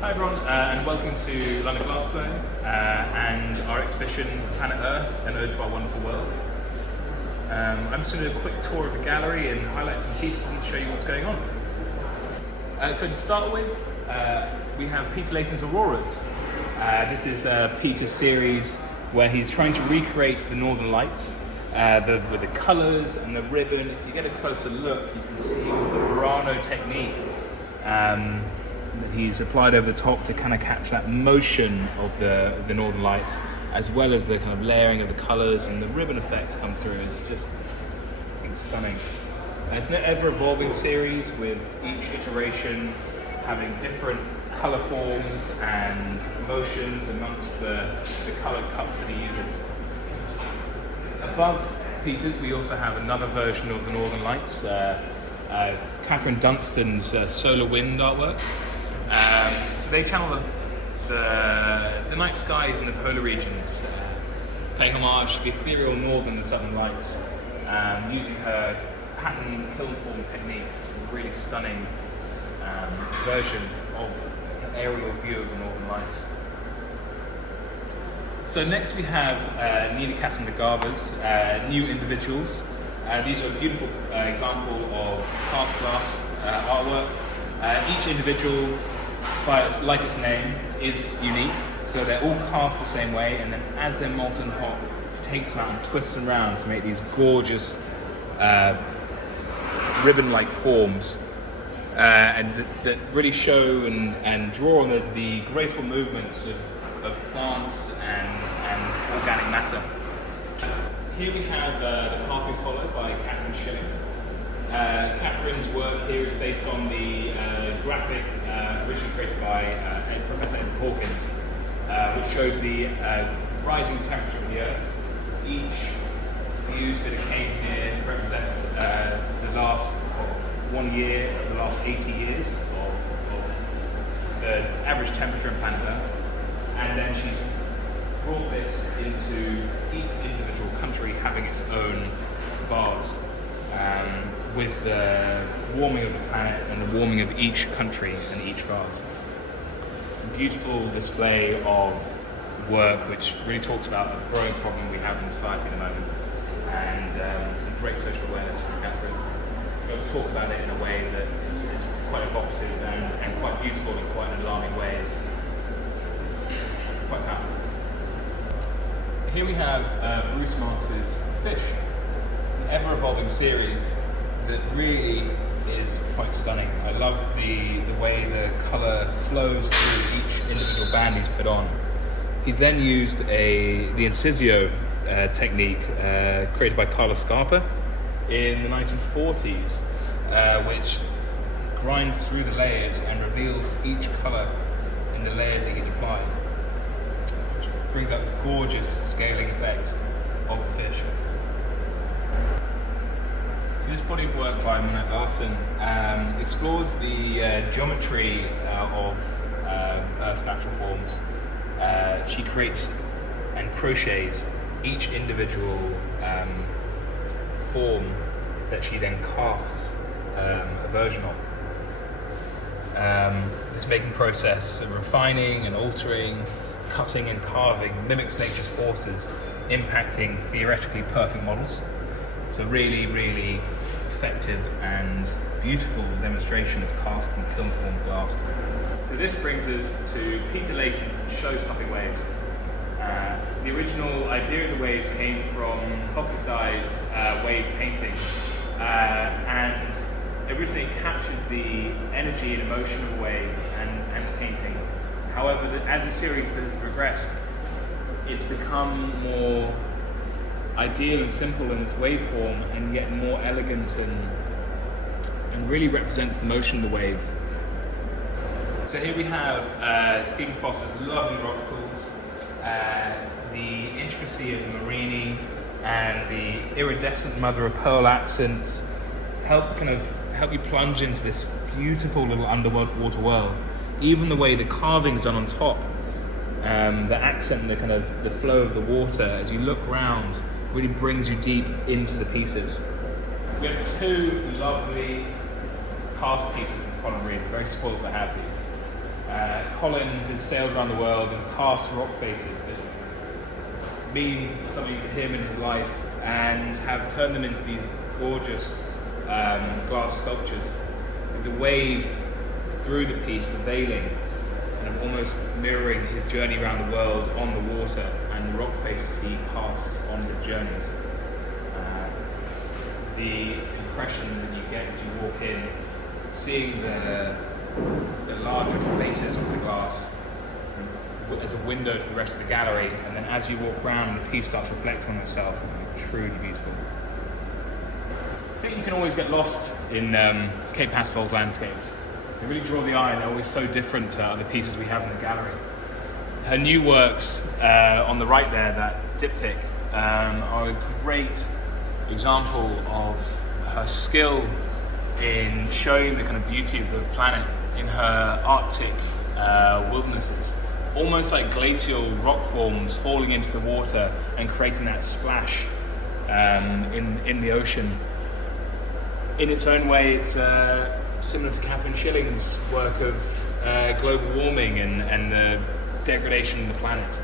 Hi everyone, and welcome to London Glassblowing and our exhibition Planet Earth, an Ode to Our Wonderful World. I'm just going to do a quick tour of the gallery and highlight some pieces and show you what's going on. So to start with, we have Peter Layton's Auroras. This is Peter's series where he's trying to recreate the Northern Lights with the colours and the ribbon. If you get a closer look, you can see all the Burano technique that he's applied over the top to kind of catch that motion of the Northern Lights, as well as the kind of layering of the colours, and the ribbon effect comes through. It's just, I think, stunning. It's an ever-evolving series with each iteration having different colour forms and motions amongst the colour cups that he uses. Above Peter's, we also have another version of the Northern Lights, Catherine Dunstan's solar wind artworks. So they channel the night skies in the polar regions, paying homage to the ethereal northern and southern lights, using her pattern kiln form techniques. A really stunning version of an aerial view of the northern lights. So next we have Nina Casimir-Gava's New Individuals. These are a beautiful example of cast glass artwork. Each individual, like its name, is unique. So they're all cast the same way, and then as they're molten hot, she takes them out and twists them around to make these gorgeous ribbon-like forms, and that really show and draw on the graceful movements of plants and organic matter. Here we have The Path We Follow by Catherine Schilling. Catherine's work here is based on the graphic originally created by Professor Edward Hawkins, which shows the rising temperature of the Earth. Each fused bit of cane here represents the last 1 year of the last 80 years of the average temperature on planet Earth. And then she's brought this into each individual country having its own vase, with the warming of the planet and the warming of each country and each vase. It's a beautiful display of work which really talks about a growing problem we have in society at the moment, and some great social awareness from Catherine. She goes to talk about it in a way that is quite evocative and quite beautiful in quite alarming ways. It's quite powerful. Here we have Bruce Marx's Fish. It's an ever-evolving series that really is quite stunning. I love the way the colour flows through each individual band he's put on. He's then used the Inciso technique created by Carlo Scarpa in the 1940s, which grinds through the layers and reveals each colour in the layers that he's applied, which brings out this gorgeous scaling effect of the fish. So this body of work by Monet Larsen explores the geometry of Earth's natural forms. She creates and crochets each individual form that she then casts a version of. This making process of refining and altering, cutting and carving mimics nature's forces, impacting theoretically perfect models. It's a really, really effective and beautiful demonstration of cast and kiln formed glass. So this brings us to Peter Layton's show-stopping waves. The original idea of the waves came from hockey-size wave painting, and originally captured the energy and emotion of a wave and the painting. However, as the series has progressed, it's become more ideal and simple in its waveform, and yet more elegant and really represents the motion of the wave. So here we have Stephen Foster's lovely rock pools, the intricacy of the Marini and the iridescent mother of pearl accents help you plunge into this beautiful little underwater world. Even the way the carving's done on top, the accent and the flow of the water as you look round really brings you deep into the pieces. We have two lovely cast pieces from Colin Reed. Very spoiled to have these. Colin has sailed around the world and cast rock faces that mean something to him in his life and have turned them into these gorgeous glass sculptures. The wave through the piece, the veiling, and almost mirroring his journey around the world on the water and the rock faces he casts on his journeys. The impression that you get as you walk in, seeing the larger faces of the glass as a window to the rest of the gallery, and then as you walk around, the piece starts reflecting on itself, and it's truly beautiful. I think you can always get lost in Kate Pastel's landscapes. They really draw the eye, and they're always so different to other pieces we have in the gallery. Her new works on the right there, that diptych, are a great example of her skill in showing the kind of beauty of the planet in her Arctic wildernesses. Almost like glacial rock forms falling into the water and creating that splash in the ocean. In its own way, it's similar to Catherine Schilling's work of global warming and the degradation of the planet.